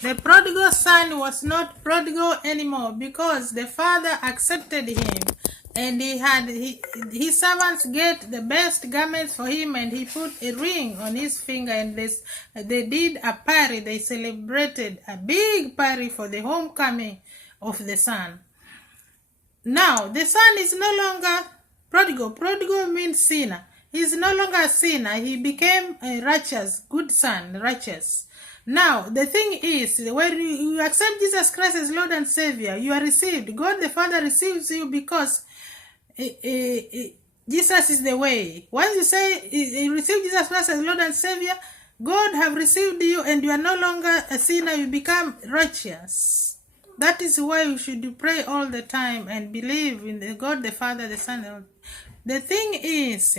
The prodigal son was not prodigal anymore because the father accepted him, and his servants get the best garments for him, and he put a ring on his finger, and they did a party. They celebrated a big party for the homecoming of the son. Now the son is no longer prodigal. Prodigal means sinner. He's no longer a sinner. He became a righteous, good son, righteous. Now, the thing is, when you accept Jesus Christ as Lord and Savior, you are received. God the Father receives you because Jesus is the way. Once you say you receive Jesus Christ as Lord and Savior, God have received you and you are no longer a sinner, you become righteous. That is why we should pray all the time and believe in the God the Father, the Son. The thing is,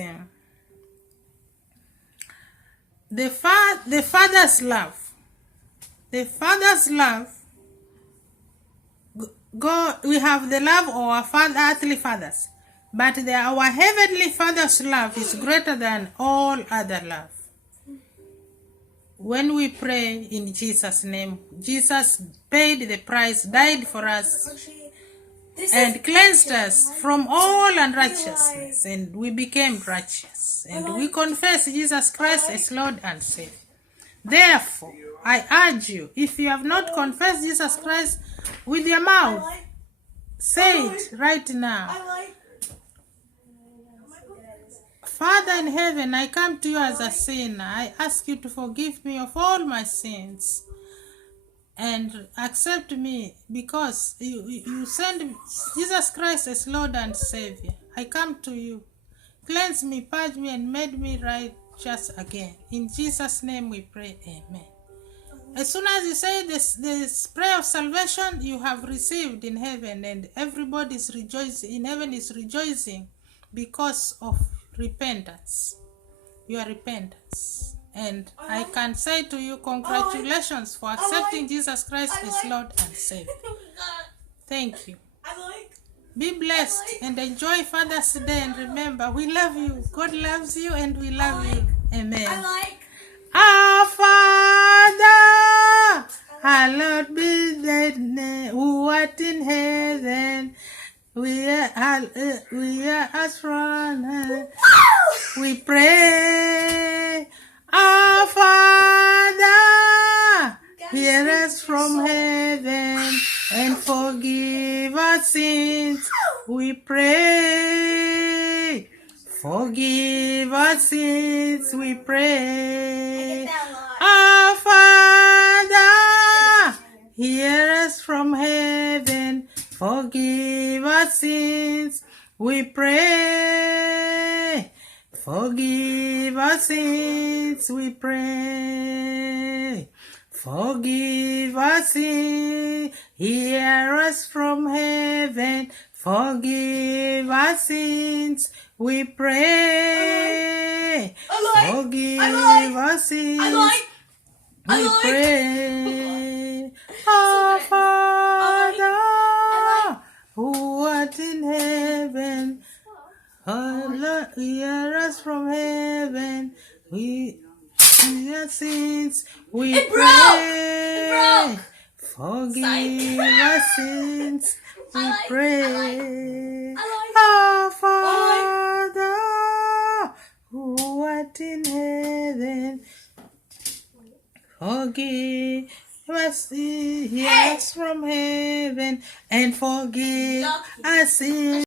the Father's love. The Father's love, God, we have the love of our earthly fathers, but our heavenly Father's love is greater than all other love. When we pray in Jesus' name, Jesus paid the price, died for us, and cleansed us from all unrighteousness, and we became righteous, and we confess Jesus Christ as Lord and Savior. Therefore, I urge you, if you have not confessed Jesus Christ with your mouth, say it right now. Father in heaven, I come to you as a sinner. I ask you to forgive me of all my sins and accept me because you send Jesus Christ as Lord and Savior. I come to you. Cleanse me, purge me, and made me righteous again. In Jesus' name we pray. Amen. As soon as you say this prayer of salvation, you have received in heaven, and everybody is rejoicing. In heaven is rejoicing because of repentance. Your repentance. And I can say to you, congratulations for accepting Jesus Christ as Lord and Savior. Thank you. Be blessed and enjoy Father's Day, and remember, we love you. God loves you and we love you. Amen. Our Father, hallowed be thy name, who art in heaven. We are as from heaven. We pray, our Father, hear us from heaven and forgive our sins. We pray, forgive our sins. We pray, our Father, hear us from heaven. Forgive our sins. We pray. Forgive our sins, we pray. Forgive our sins, hear us from heaven. Forgive our sins, we pray. Forgive our sins, we pray. Our Father, who art in heaven, Lord, hear us from heaven. We your sins, we pray. Forgive our sins, we pray. Our Father, who art in heaven, forgive us, hear us from heaven, and forgive our sins.